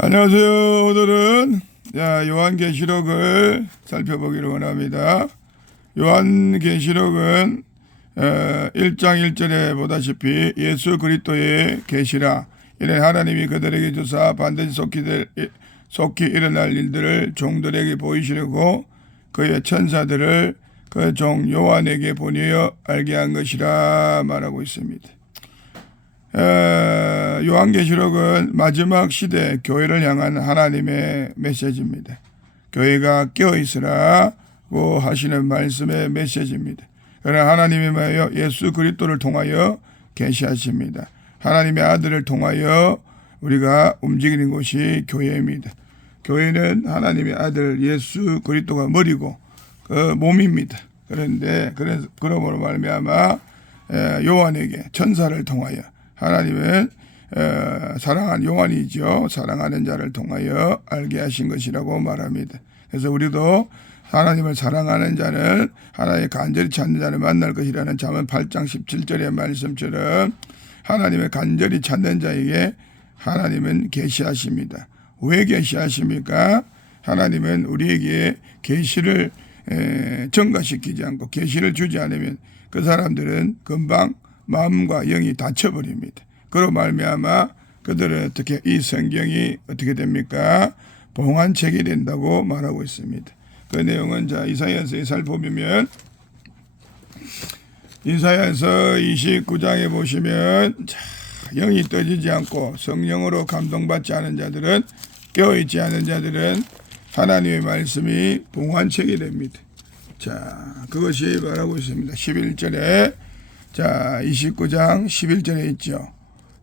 안녕하세요. 오늘은 요한계시록을 살펴보기를 원합니다. 요한계시록은 1장 1절에 보다시피 예수 그리스도의 계시라 이는 하나님이 그들에게 주사 반드시 속히 일어날 일들을 종들에게 보이시려고 그의 천사들을 그 종 요한에게 보내어 알게 한 것이라 말하고 있습니다. 요한계시록은 마지막 시대 교회를 향한 하나님의 메시지입니다. 교회가 깨어있으라고 하시는 말씀의 메시지입니다. 그러나 하나님이 예수 그리스도를 통하여 계시하십니다. 하나님의 아들을 통하여 우리가 움직이는 곳이 교회입니다. 교회는 하나님의 아들 예수 그리스도가 머리고 그 몸입니다. 그런데 그러므로 말미암아 요한에게 천사를 통하여 하나님은 사랑하는 요한이죠. 사랑하는 자를 통하여 알게 하신 것이라고 말합니다. 그래서 우리도 하나님을 사랑하는 자는 하나님의 간절히 찾는 자를 만날 것이라는 잠언 8장 17절의 말씀처럼 하나님의 간절히 찾는 자에게 하나님은 계시하십니다. 왜 계시하십니까? 하나님은 우리에게 계시를 증가시키지 않고 계시를 주지 않으면 그 사람들은 금방 마음과 영이 닫혀버립니다. 그로 말미암아 그들은 어떻게 이 성경이 어떻게 됩니까? 봉안책이 된다고 말하고 있습니다. 그 내용은 이사야서에 살펴보면 이사야서 29장에 보시면 영이 떠지지 않고 성령으로 감동받지 않은 자들은 깨어있지 않은 자들은 하나님의 말씀이 봉안책이 됩니다. 그것이 말하고 있습니다. 11절에 29장 11절에 있죠.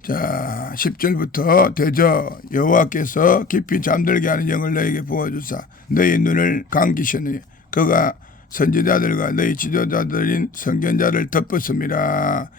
10절부터 대저 여호와께서 깊이 잠들게 하는 영을 너에게 부어주사 너희 눈을 감기셨느니 그가 선지자들과 너희 지도자들인 선견자를 덮었습니다.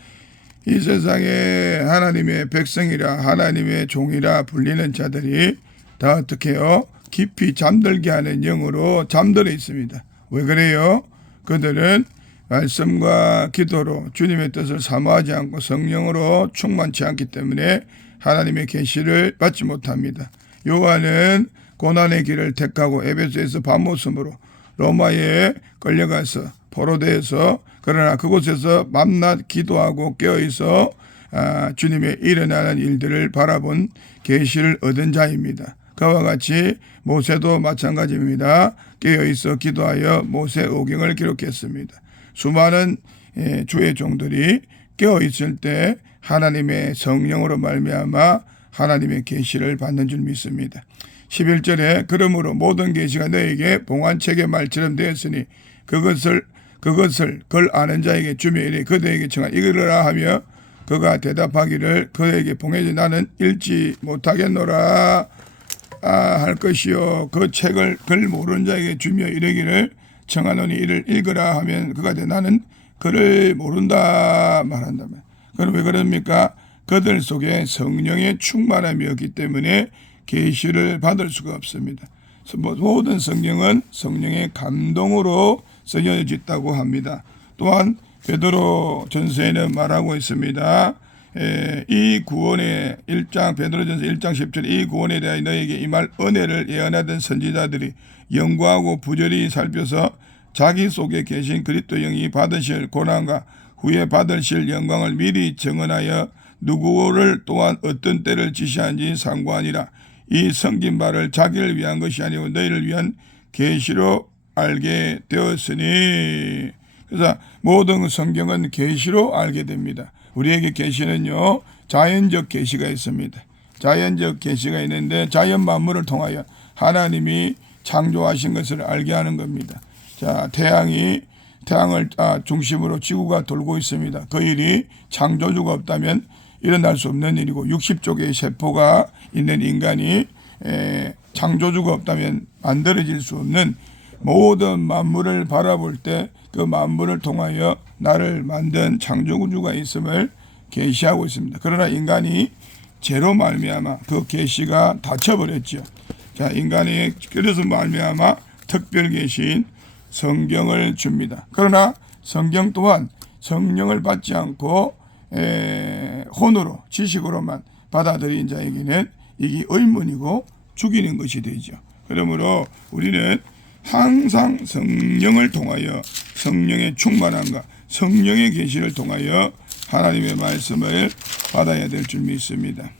이 세상에 하나님의 백성이라 하나님의 종이라 불리는 자들이 다 어떻게 해요? 깊이 잠들게 하는 영으로 잠들어 있습니다. 왜 그래요? 그들은 말씀과 기도로 주님의 뜻을 사모하지 않고 성령으로 충만치 않기 때문에 하나님의 계시를 받지 못합니다. 요한은 고난의 길을 택하고 에베소에서 밤모습으로 로마에 끌려가서 포로되어서 그러나 그곳에서 밤낮 기도하고 깨어있어 주님의 일어나는 일들을 바라본 계시를 얻은 자입니다. 그와 같이 모세도 마찬가지입니다. 깨어있어 기도하여 모세 오경을 기록했습니다. 수많은 주의 종들이 깨어있을 때 하나님의 성령으로 말미암아 하나님의 계시를 받는 줄 믿습니다. 11절에 그러므로 모든 계시가 너에게 봉안책의 말처럼 되었으니 그것을 그걸 아는 자에게 주며 이르 그들에게 청하 읽으라 하며 그가 대답하기를 그에게 봉해지 나는 읽지 못하겠노라 할 것이요 그 책을 글 모르는 자에게 주며 이르기를 청하노니 이를 읽으라 하면 그가 나는 그를 모른다 말한다면 그럼 왜 그럽니까? 그들 속에 성령의 충만함이 없기 때문에 계시를 받을 수가 없습니다. 모든 성경은 성령의 감동으로 쓰여졌다고 합니다. 또한 베드로 전서에는 말하고 있습니다. 이 구원의 베드로전서 1장 10절 이 구원에 대하여 너에게 임할 은혜를 예언하던 선지자들이 영구하고 부절히 살펴서 자기 속에 계신 그리스도 영이 받으실 고난과 후에 받으실 영광을 미리 정언하여 누구를 또한 어떤 때를 지시한지 상고하니라. 이 성긴 바를 자기를 위한 것이 아니고 너희를 위한 계시로 알게 되었으니 그래서 모든 성경은 계시로 알게 됩니다. 우리에게 계시는요 자연적 계시가 있습니다. 자연적 계시가 있는데 자연 만물을 통하여 하나님이 창조하신 것을 알게 하는 겁니다. 태양을 중심으로 지구가 돌고 있습니다. 그 일이 창조주가 없다면 일어날 수 없는 일이고 60쪽의 세포가 있는 인간이 창조주가 없다면 만들어질 수 없는 모든 만물을 바라볼 때 그 만물을 통하여 나를 만든 창조주가 있음을 계시하고 있습니다. 그러나 인간이 죄로 말미암아 그 계시가 닫혀버렸죠. 인간이 그래서 말미암아 특별 계시인 성경을 줍니다. 그러나 성경 또한 성령을 받지 않고 혼으로 지식으로만 받아들인 자에게는 이게 의문이고 죽이는 것이 되죠. 그러므로 우리는 항상 성령을 통하여 성령의 충만함과 성령의 계시를 통하여 하나님의 말씀을 받아야 될 줄 믿습니다.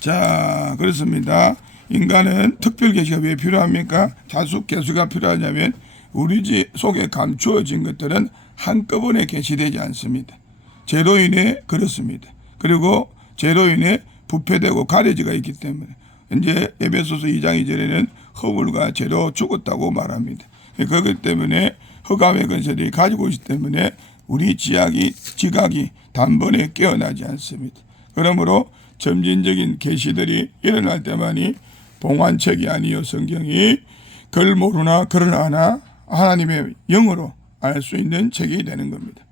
자, 그렇습니다. 인간은 특별 계시가 왜 필요합니까? 자숙 계수가 필요하냐면 우리 집 속에 감추어진 것들은 한꺼번에 계시되지 않습니다. 죄로 인해 그렇습니다. 그리고 죄로 인해 부패되고 가려지가 있기 때문에 이제 에베소서 2장 2절에는 허물과 죄로 죽었다고 말합니다. 그렇기 때문에 흑암의 근세들이 가지고 있기 때문에 우리 지각이 단번에 깨어나지 않습니다. 그러므로 점진적인 계시들이 일어날 때만이 봉안책이 아니요 성경이 글 모르나 글을 아나 하나님의 영으로 알 수 있는 책이 되는 겁니다.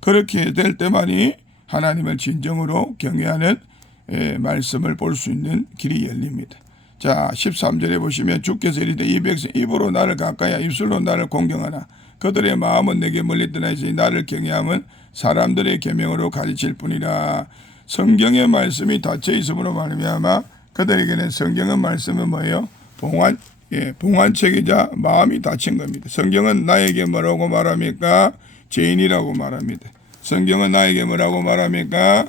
그렇게 될 때만이 하나님을 진정으로 경외하는 말씀을 볼 수 있는 길이 열립니다. 자, 13절에 보시면 주께서 이르되 이 백성 입으로 나를 가까이하 입술로 나를 공경하나 그들의 마음은 내게 멀리 떠나 있으니 나를 경외함은 사람들의 계명으로 가르칠 뿐이라. 성경의 말씀이 닫혀 있음으로 말미암아 그들에게는 성경의 말씀은 뭐예요? 봉안책이자 마음이 닫힌 겁니다. 성경은 나에게 뭐라고 말합니까? 죄인이라고 말합니다. 성경은 나에게 뭐라고 말합니까?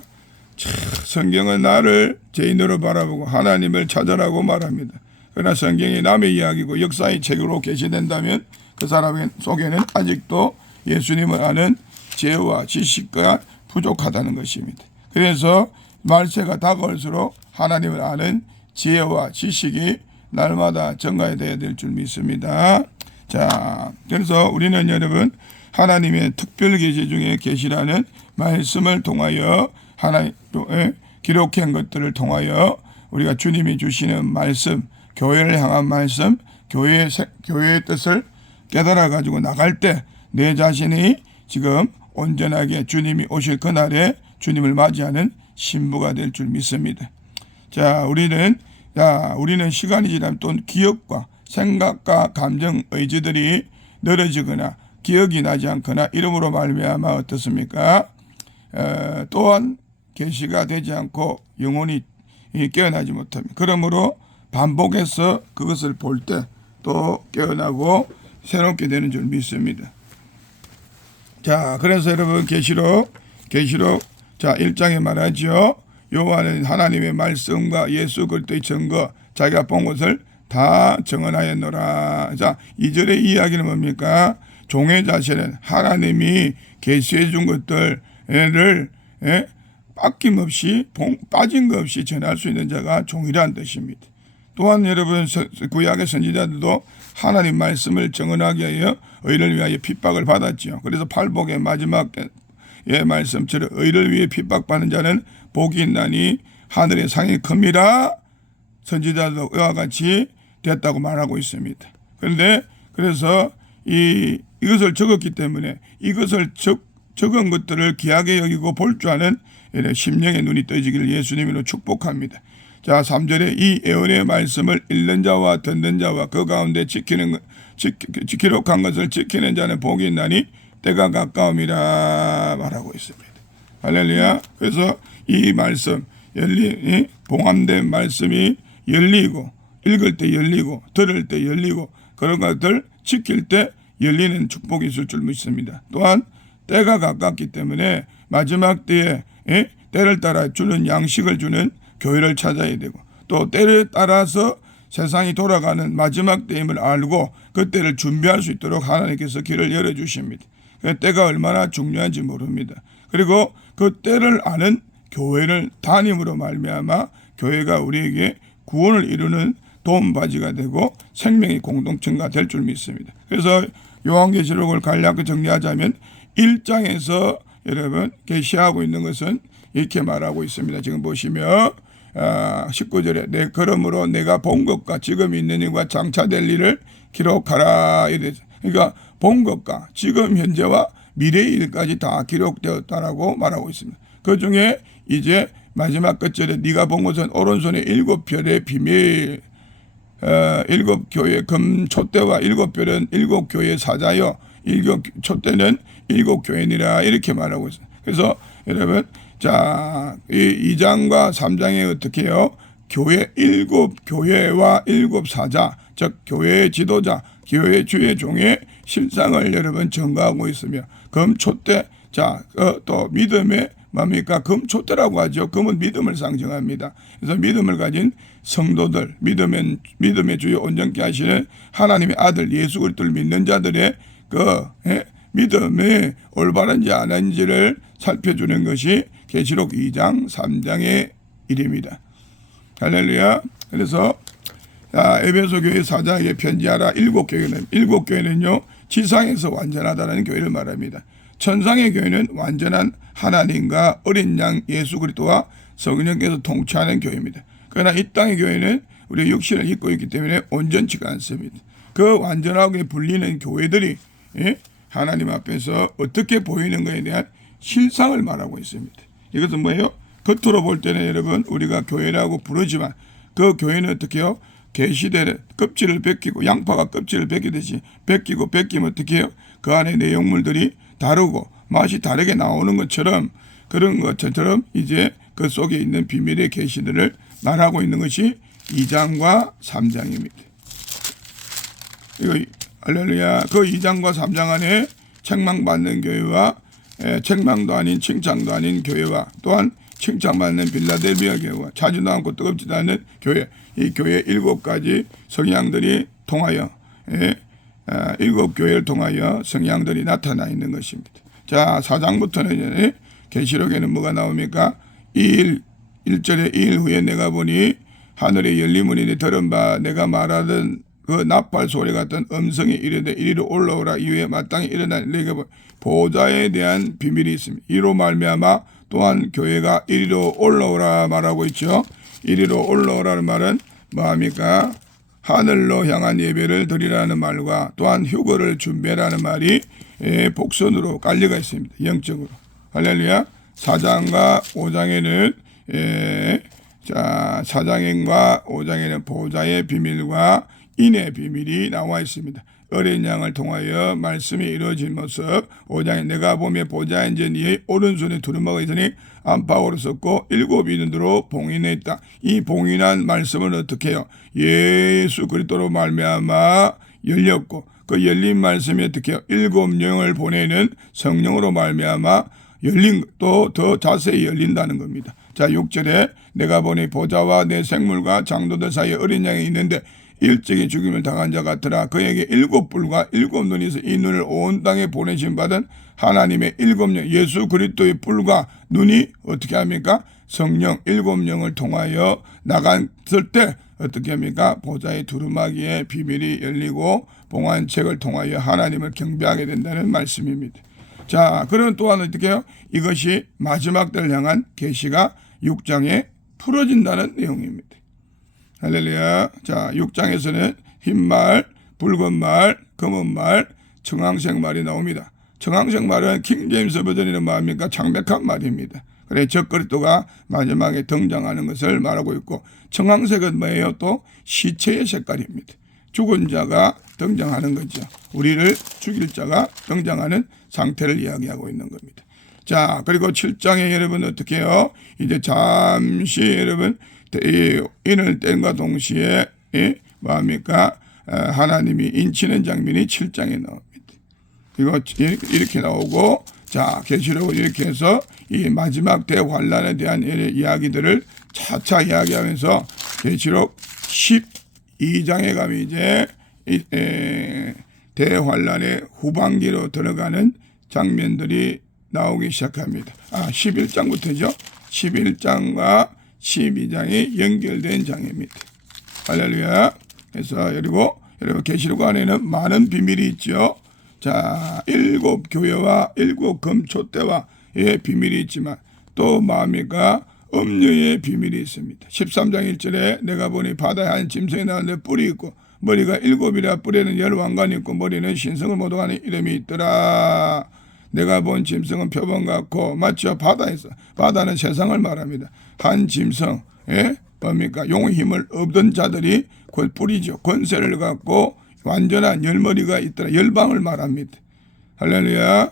성경은 나를 죄인으로 바라보고 하나님을 찾아라고 말합니다. 그러나 성경이 남의 이야기고 역사의 책으로 계시된다면 그 사람 속에는 아직도 예수님을 아는 지혜와 지식과 부족하다는 것입니다. 그래서 말세가 다가올수록 하나님을 아는 지혜와 지식이 날마다 증가해야 될 줄 믿습니다. 자, 그래서 우리는 여러분 하나님의 특별 계시 중에 계시라는 말씀을 통하여 하나님의 기록한 것들을 통하여 우리가 주님이 주시는 말씀, 교회를 향한 말씀, 교회의 뜻을 깨달아 가지고 나갈 때 내 자신이 지금 온전하게 주님이 오실 그날에 주님을 맞이하는 신부가 될 줄 믿습니다. 자, 우리는 시간이 지나면 또 기억과 생각과 감정, 의지들이 늘어지거나 기억이 나지 않거나 이름으로 말미암아 어떻습니까? 또한 계시가 되지 않고 영혼이 깨어나지 못합니다. 그러므로 반복해서 그것을 볼 때 또 깨어나고 새롭게 되는 줄 믿습니다. 자, 그래서 여러분 계시록 자 1장에 말하죠. 요한은 하나님의 말씀과 예수 그리스도의 증거 자기가 본 것을 다 증언하였노라. 자, 2절의 이야기는 뭡니까? 종의 자세는 하나님이 계시해 준 것들을 빠짐없이 빠진 것 없이 전할 수 있는 자가 종이라는 뜻입니다. 또한 여러분 구약의 선지자들도 하나님 말씀을 증언하기 위하여 의를 위하여 핍박을 받았지요. 그래서 팔복의 마지막 말씀처럼 의를 위해 핍박받는 자는 복이 있나니 하늘의 상이 큽니다. 선지자도 이와 같이 됐다고 말하고 있습니다. 그런데 그래서 이것을 적었기 때문에 이것을 적은 것들을 귀하게 여기고 볼 줄 아는 심령의 눈이 떠지기를 예수님으로 축복합니다. 자, 3절에 이 예언의 말씀을 읽는 자와 듣는 자와 그 가운데 기록한 것을 지키는 자는 복이 있나니 때가 가까움이라 말하고 있습니다. 할렐루야. 그래서 이 말씀 봉함된 말씀이 열리고 읽을 때 열리고 들을 때 열리고 그런 것들 지킬 때 열리는 축복이 있을 줄 믿습니다. 또한 때가 가깝기 때문에 마지막 때에 때를 따라 주는 양식을 주는 교회를 찾아야 되고 또 때를 따라서 세상이 돌아가는 마지막 때임을 알고 그 때를 준비할 수 있도록 하나님께서 길을 열어주십니다. 그 때가 얼마나 중요한지 모릅니다. 그리고 그 때를 아는 교회를 다님으로 말미암아 교회가 우리에게 구원을 이루는 도움바지가 되고 생명의 공동체가 될 줄 믿습니다. 그래서 요한계시록을 간략히 정리하자면 1장에서 여러분 계시하고 있는 것은 이렇게 말하고 있습니다. 지금 보시면 19절에 그러므로 내가 본 것과 지금 있는 일과 장차될 일을 기록하라. 그러니까 본 것과 지금 현재와 미래의 일까지 다 기록되었다라고 말하고 있습니다. 그 중에 이제 마지막 끝절에 네가 본 것은 오른손에 7별의 비밀 7교회 금촛대와 7별은 7교회 사자여 7촛대는 7교회니라 이렇게 말하고 있습니다. 그래서 여러분 자, 이 2장과 3장에 어떻게 해요? 교회 일곱 교회와 일곱 사자, 즉 교회의 지도자, 교회 주의 종의 실상을 여러분 전가하고 있으며 금촛대, 또 믿음의 뭡니까? 금촛대라고 하죠. 금은 믿음을 상징합니다. 그래서 믿음을 가진 성도들, 믿음의 주요 온전케 하시는 하나님의 아들 예수 그리스도를 믿는 자들의 믿음이 올바른지 아닌지를 살펴주는 것이 계시록 2장 3장의 일입니다. 할렐루야. 그래서 에베소 교회 사자에게 편지하라. 일곱 교회는요 지상에서 완전하다는 교회를 말합니다. 천상의 교회는 완전한 하나님과 어린 양 예수 그리스도와 성령께서 통치하는 교회입니다. 그러나 이 땅의 교회는 우리 육신을 입고 있기 때문에 온전치가 않습니다. 그 완전하게 불리는 교회들이 하나님 앞에서 어떻게 보이는 것에 대한 실상을 말하고 있습니다. 이것은 뭐예요? 겉으로 볼 때는 여러분 우리가 교회라고 부르지만 그 교회는 어떻게 해요? 계시되는 껍질을 벗기고 양파가 껍질을 벗기듯이 벗기면 어떻게 해요? 그 안에 내용물들이 다르고 맛이 다르게 나오는 것처럼 그런 것처럼 이제 그 속에 있는 비밀의 계시들을 말하고 있는 것이 2장과 3장입니다. 이거 할렐루야. 그 2장과 3장 안에 책망받는 교회와 책망도 아닌 칭찬도 아닌 교회와 또한 칭찬받는 빌라델비아 교회와 차지도 않고 뜨겁지도 않은 교회, 이 교회 7가지 성향들이 통하여 일곱 교회를 통하여 성향들이 나타나 있는 것입니다. 자, 4장부터는 계시록에는 뭐가 나옵니까? 1절에 2일 후에 내가 보니 하늘의 열리문이 들은 바 내가 말하던 그 나팔 소리 같은 음성이 이르되 이리로 올라오라. 이후에 마땅히 일어난 내게 보좌에 대한 비밀이 있습니다. 이로 말미암아 또한 교회가 이리로 올라오라 말하고 있죠. 이리로 올라오라는 말은 뭐합니까? 하늘로 향한 예배를 드리라는 말과 또한 휴거를 준비라는 말이 복선으로 깔려가 있습니다. 영적으로. 할렐루야. 4장과 5장에는 4장과 5장에는 보좌의 비밀과 인의 비밀이 나와 있습니다. 어린 양을 통하여 말씀이 이루어진 모습. 5장에 내가 보며 보좌에 앉은 이의 오른손에 두루마가 있으니 안팎으로 섰고 7 인으로 봉인해 있다. 이 봉인한 말씀은 어떻게 해요? 예수 그리스도로 말미암아 열렸고 그 열린 말씀이 어떻게 해요? 7 영을 보내는 성령으로 말미암아 열린 또 더 자세히 열린다는 겁니다. 자, 6절에 내가 보니 보좌와 내 생물과 장도들 사이에 어린 양이 있는데 일찍이 죽임을 당한 자 같으라. 그에게 7뿔과 7눈이 있어 이 눈을 온 땅에 보내신 받은 하나님의 7영 예수 그리스도의 뿔과 눈이 어떻게 합니까? 성령 7영을 통하여 나갔을 때 어떻게 합니까? 보좌의 두루마기에 비밀이 열리고 봉안책을 통하여 하나님을 경배하게 된다는 말씀입니다. 자, 그럼 또한 어떻게 해요? 이것이 마지막 때를 향한 계시가 6장에 풀어진다는 내용입니다. 할렐루야. 자, 6장에서는 흰말, 붉은 말, 검은 말, 청황색 말이 나옵니다. 청황색 말은 킹제임스 버전이는 뭐합니까? 창백한 말입니다. 그래 적그리스도가 마지막에 등장하는 것을 말하고 있고 청황색은 뭐예요? 또 시체의 색깔입니다. 죽은 자가 등장하는 거죠. 우리를 죽일 자가 등장하는 상태를 이야기하고 있는 겁니다. 자, 그리고 7장에 여러분 어떻게 해요? 이제 잠시 여러분 인을 뗀과 동시에 뭐합니까? 하나님이 인치는 장면이 7장에 나옵니다. 이거 이렇게 나오고 자, 계시록을 이렇게 해서 이 마지막 대환란에 대한 이야기들을 차차 이야기하면서 계시록 12장에 가면 이제 대환란의 후반기로 들어가는 장면들이 나오기 시작합니다. 11장부터죠. 11장과 12장이 연결된 장입니다. 할렐루야. 그래서 그리고 여러분 계시록 안에는 많은 비밀이 있죠. 자, 7 교회와 7 금촛대와의 비밀이 있지만 또 뭡니까? 음료의 비밀이 있습니다. 13장 1절에 내가 보니 바다에 한 짐승이 나왔는데 뿔이 있고 머리가 7이라 뿔에는 10왕관이 있고 머리는 신성을 모독하는 이름이 있더라. 내가 본 짐승은 표범 같고 마치 바다에서 바다는 세상을 말합니다. 한 짐승 뭡니까? 용의 힘을 얻은 자들이 그 뿔이죠. 권세를 갖고 완전한 열머리가 있더라. 열방을 말합니다. 할렐루야.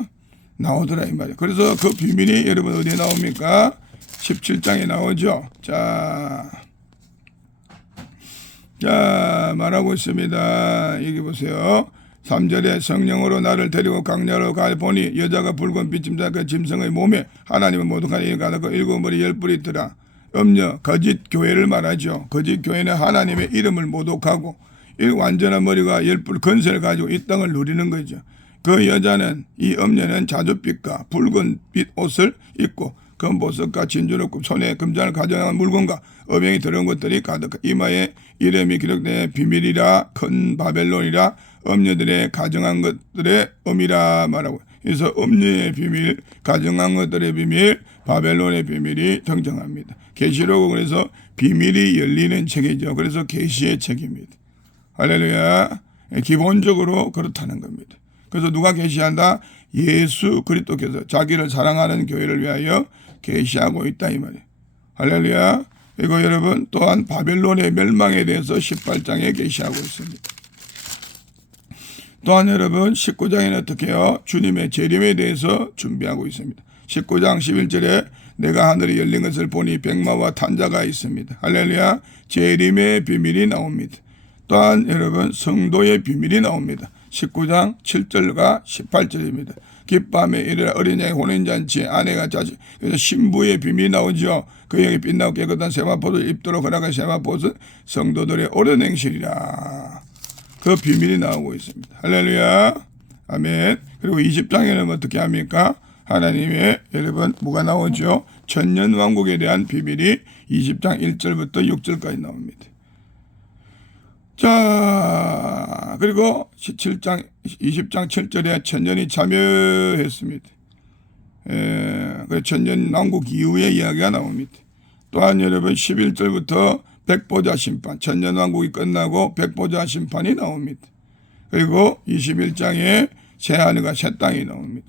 나오더라 이 말이에요. 그래서 그 비밀이 여러분 어디에 나옵니까? 17장에 나오죠. 자, 자, 말하고 있습니다. 여기 보세요. 3절에 성령으로 나를 데리고 강야로 가보니 여자가 붉은 빛짐승 짐승의 몸에 하나님은 모독하니 이가 그 일곱 머리 열 뿔이 있더라. 음녀 거짓 교회를 말하죠. 거짓 교회는 하나님의 이름을 모독하고 이 완전한 머리가 열 뿔 건세를 가지고 이 땅을 누리는 거죠. 그 여자는 이 음녀는 자줏빛과 붉은 빛 옷을 입고 금보석과 진주롭고 손에 금잔을 가져간 물건과 음행이 들어온 것들이 가득 이마에 이름이 기록된 비밀이라 큰 바벨론이라 음녀들의 가정한 것들의 음이라 말하고 그래서 음녀의 비밀 가정한 것들의 비밀 바벨론의 비밀이 등장합니다. 계시록은 그래서 비밀이 열리는 책이죠. 그래서 계시의 책입니다. 할렐루야. 기본적으로 그렇다는 겁니다. 그래서 누가 계시한다? 예수 그리스도께서 자기를 사랑하는 교회를 위하여 계시하고 있다 이 말이에요. 할렐루야. 그리고 여러분 또한 바벨론의 멸망에 대해서 18장에 계시하고 있습니다. 또한 여러분 19장에는 어떻게 해요? 주님의 재림에 대해서 준비하고 있습니다. 19장 11절에 내가 하늘이 열린 것을 보니 백마와 탄자가 있습니다. 할렐루야. 재림의 비밀이 나옵니다. 또한 여러분 성도의 비밀이 나옵니다. 19장 7절과 18절입니다. 기밤에 이르라 어린 양의 혼인잔치에 아내가 자식 그래서 신부의 비밀이 나오죠. 그 영이 빛나고 깨끗한 세마포를 입도록 허락한 세마포는 성도들의 오랜 행실이라. 그 비밀이 나오고 있습니다. 할렐루야. 아멘. 그리고 20장에는 어떻게 합니까? 하나님의 여러분 뭐가 나오죠? 천년왕국에 대한 비밀이 20장 1절부터 6절까지 나옵니다. 자, 그리고 20장 7절에 천년이 참여했습니다. 그 천년 왕국 이후의 이야기가 나옵니다. 또한 여러분 11절부터 백보자 심판, 천년 왕국이 끝나고 백보자 심판이 나옵니다. 그리고 21장에 새 하늘과 새 땅이 나옵니다.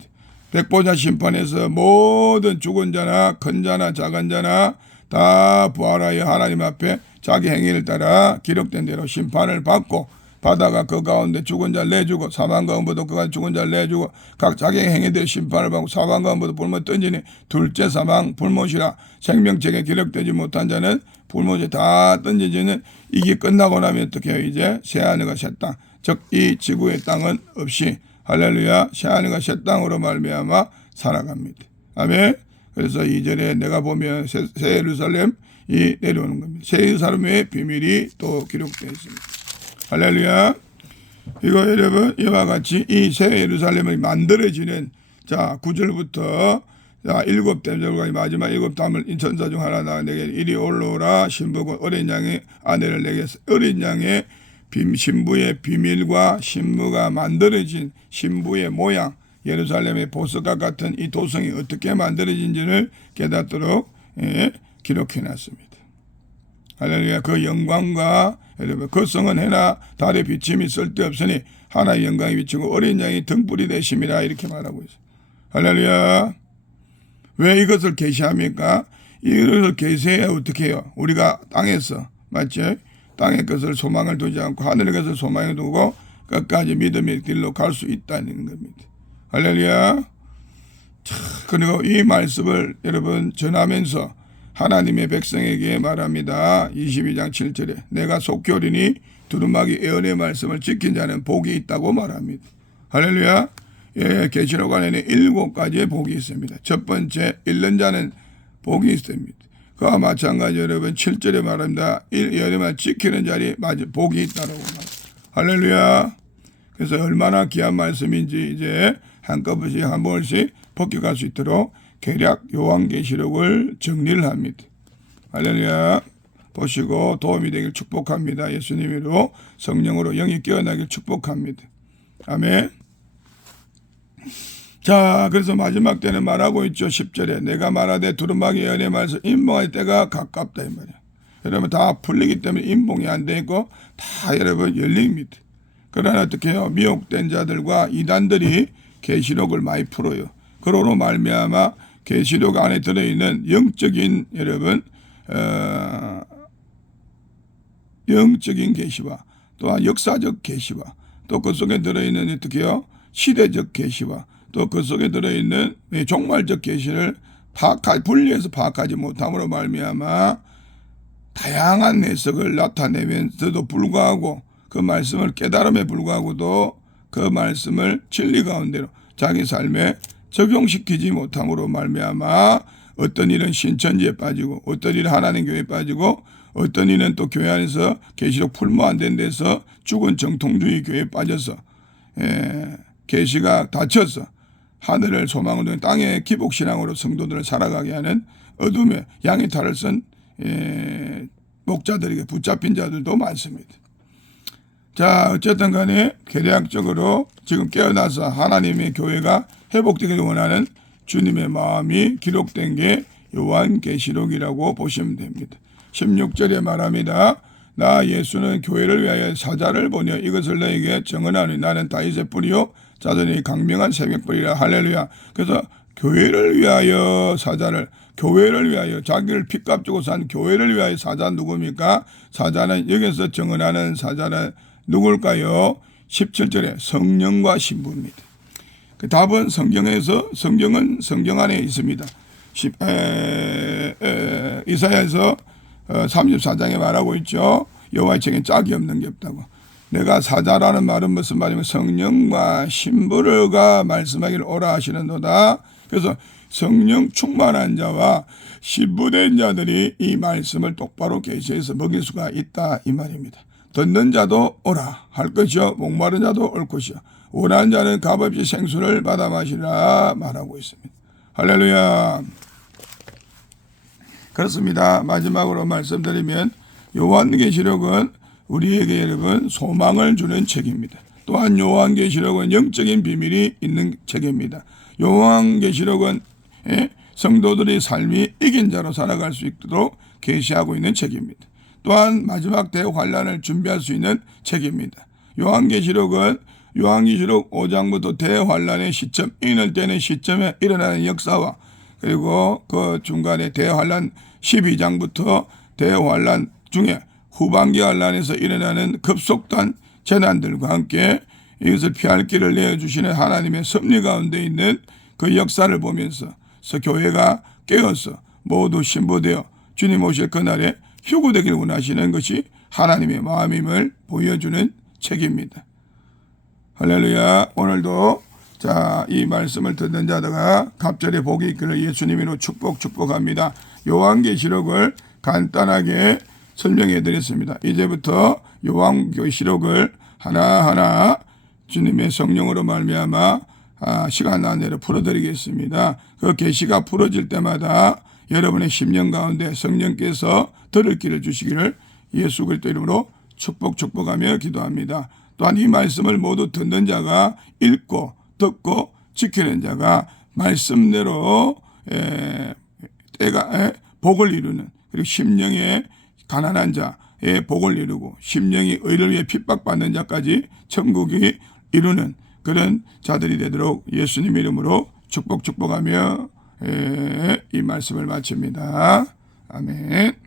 백보자 심판에서 모든 죽은 자나 큰 자나 작은 자나 다 부활하여 하나님 앞에 자기 행위를 따라 기록된 대로 심판을 받고 바다가 그 가운데 죽은 자를 내주고 사망과 음부도 그 가운데 죽은 자를 내주고 각 자기 행위대로 심판을 받고 사망과 음부도 불못 던지니 둘째 사망 불못이라 생명책에 기록되지 못한 자는 불못에 다 던져지는 이게 끝나고 나면 어떻게 해요? 이제 새하늘과 새 땅, 즉 이 지구의 땅은 없이 할렐루야 새하늘과 새 땅으로 말미암아 살아갑니다. 아멘. 그래서 2절에 내가 보면 새 예루살렘 이 내려오는 겁니다. 새 예루살렘의 비밀이 또 기록되어 있습니다. 할렐루야. 이거 여러분 이와 같이 이 새 예루살렘이 만들어지는 자 9절부터 자 7대절까지 마지막 7담을 천사 중 하나 내게 이리 올라오라 신부고 어린 양의 아내를 내게 어린 양의 신부의 비밀과 신부가 만들어진 신부의 모양 예루살렘의 보석과 같은 이 도성이 어떻게 만들어진지를 깨닫도록 기록해놨습니다. 할렐루야. 그 영광과 여러분 그 성은 해나 달의 비침이 쓸데없으니 하나의 영광이 비치고 어린 양이 등불이 되심이라 이렇게 말하고 있어요. 할렐루야. 왜 이것을 계시합니까? 이것을 계시해야 어떻게 해요? 우리가 땅에서 맞죠? 땅의 것을 소망을 두지 않고 하늘의 것을 소망을 두고 끝까지 믿음의 길로 갈 수 있다는 겁니다. 할렐루야. 그리고 이 말씀을 여러분 전하면서 하나님의 백성에게 말합니다. 22장 7절에 내가 속히 오리니 두루마기 예언의 말씀을 지킨 자는 복이 있다고 말합니다. 할렐루야. 예, 계시록 안에는 7가지의 복이 있습니다. 첫 번째 잃는 자는 복이 있습니다. 그와 마찬가지 여러분 7절에 말합니다. 예언의 말 지키는 자리 맞아 복이 있다고 말합니다. 할렐루야. 그래서 얼마나 귀한 말씀인지 이제 한꺼번씩 한 번씩 복귀할 수 있도록 계략 요한계시록을 정리를 합니다. 할렐루야. 보시고 도움이 되길 축복합니다. 예수님으로 성령으로 영이 깨어나길 축복합니다. 아멘. 자, 그래서 마지막 때는 말하고 있죠. 10절에 내가 말하되 두루마기 예언의 말씀 인봉할 때가 가깝다 이 말이야. 여러분 다 풀리기 때문에 인봉이 안 돼 있고 다 여러분 열립니다. 그러나 어떻게 해요? 미혹된 자들과 이단들이 계시록을 많이 풀어요. 그러로 말미암아 계시록 안에 들어있는 영적인 여러분 영적인 계시와 또한 역사적 계시와 또 그 속에 들어있는 어떻게 해요? 시대적 계시와 또 그 속에 들어있는 종말적 계시를 분리해서 파악하지 못함으로 말미암아 다양한 해석을 나타내면서도 불구하고 그 말씀을 깨달음에 불구하고도 그 말씀을 진리 가운데로 자기 삶에 적용시키지 못함으로 말미암아 어떤 일은 신천지에 빠지고 어떤 일은 하나님 교회에 빠지고 어떤 일은 또 교회 안에서 계시록 풀모 안 된 데서 죽은 정통주의 교회에 빠져서 계시가 닫혀서 하늘을 소망으로 둔 땅의 기복신앙으로 성도들을 살아가게 하는 어둠의 양의 탈을 쓴 목자들에게 붙잡힌 자들도 많습니다. 자, 어쨌든 간에 개략적으로 지금 깨어나서 하나님의 교회가 회복되기를 원하는 주님의 마음이 기록된 게 요한계시록이라고 보시면 됩니다. 16절에 말합니다. 나 예수는 교회를 위하여 사자를 보내어 이것을 너에게 정언하니 나는 다윗의 뿌리요 자손이 강명한 새벽불이라. 할렐루야. 그래서 교회를 위하여 사자를, 교회를 위하여 자기를 핏값 주고 산 교회를 위하여 사자 누굽니까? 사자는 여기서 정언하는 사자는 누굴까요? 17절에 성령과 신부입니다. 그 답은 성경에서, 성경은 성경 안에 있습니다. 이사야에서 34장에 말하고 있죠. 여호와의 책엔 짝이 없는 게 없다고. 내가 사자라는 말은 무슨 말이면 성령과 신부가 말씀하기를 오라 하시는도다. 그래서 성령 충만한 자와 신부된 자들이 이 말씀을 똑바로 계시해서 먹일 수가 있다 이 말입니다. 듣는 자도 오라 할 것이요 목마른 자도 올 것이요 원하는 자는 값없이 생수를 받아 마시라 말하고 있습니다. 할렐루야. 그렇습니다. 마지막으로 말씀드리면 요한계시록은 우리에게 여러분 소망을 주는 책입니다. 또한 요한계시록은 영적인 비밀이 있는 책입니다. 요한계시록은 성도들의 삶이 이긴 자로 살아갈 수 있도록 계시하고 있는 책입니다. 또한 마지막 대환란을 준비할 수 있는 책입니다. 요한계시록은 요한계시록 5장부터 대환란의 시점, 인을 떼는 시점에 일어나는 역사와 그리고 그 중간에 대환란 12장부터 대환란 중에 후반기 환란에서 일어나는 급속한 재난들과 함께 이것을 피할 길을 내어주시는 하나님의 섭리 가운데 있는 그 역사를 보면서 교회가 깨어서 모두 신부되어 주님 오실 그날에 휴거되기를 원하시는 것이 하나님의 마음임을 보여주는 책입니다. 할렐루야. 오늘도 이 말씀을 듣는 자들과 갑절의 복이 있기를 예수님으로 축복합니다. 요한계시록을 간단하게 설명해 드렸습니다. 이제부터 요한계시록을 하나하나 주님의 성령으로 말미암아 시간 안내로 풀어드리겠습니다. 그 계시가 풀어질 때마다 여러분의 심령 가운데 성령께서 들을 길을 주시기를 예수 그리스도 이름으로 축복하며 기도합니다. 또한 이 말씀을 모두 듣는 자가 읽고 듣고 지키는 자가 말씀대로 때가 복을 이루는, 그리고 심령의 가난한 자의 복을 이루고 심령이 의를 위해 핍박받는 자까지 천국이 이루는 그런 자들이 되도록 예수님 이름으로 축복하며 이 말씀을 마칩니다. 아멘.